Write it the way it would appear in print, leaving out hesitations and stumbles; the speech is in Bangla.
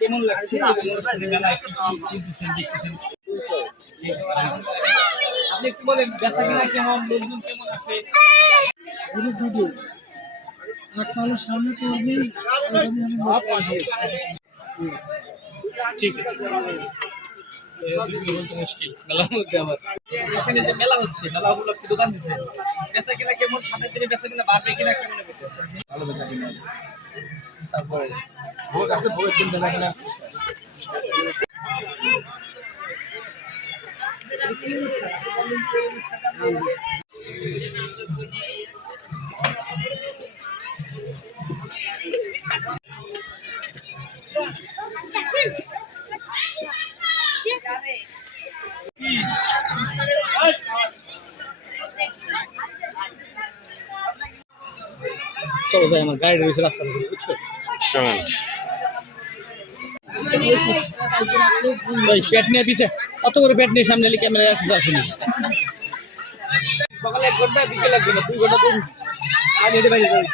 কেমন লাগছে আপনি একটু বলেন বেচা কিনা কেমন, লোকজন কেমন আছে? সামনে ঠিক আছে, মুশকিল মেলার মধ্যে আবার এখানে যে মেলা হচ্ছে, মেলা উপলক্ষে দোকান দিচ্ছে, বেচা কিনা কেমন? সামনে থেকে বেচা কিনা বাড়বে কিনা কেমন? ভালো বেচা কিনা, তারপরে ভোট আছে, ভোটের দিন বেচা কিনা চলো যাই, আমার গাড়ি রয়েছে রাস্তার উপরে, বুঝছো? পেট নিয়ে পিছে অত করে পেট নিয়ে সামনে ক্যামেরা আসেনি। সকালে 1 ঘন্টা, বিকেল 1 ঘন্টা, 2 ঘন্টা তো আর হেঁটে বাইরে যাবে।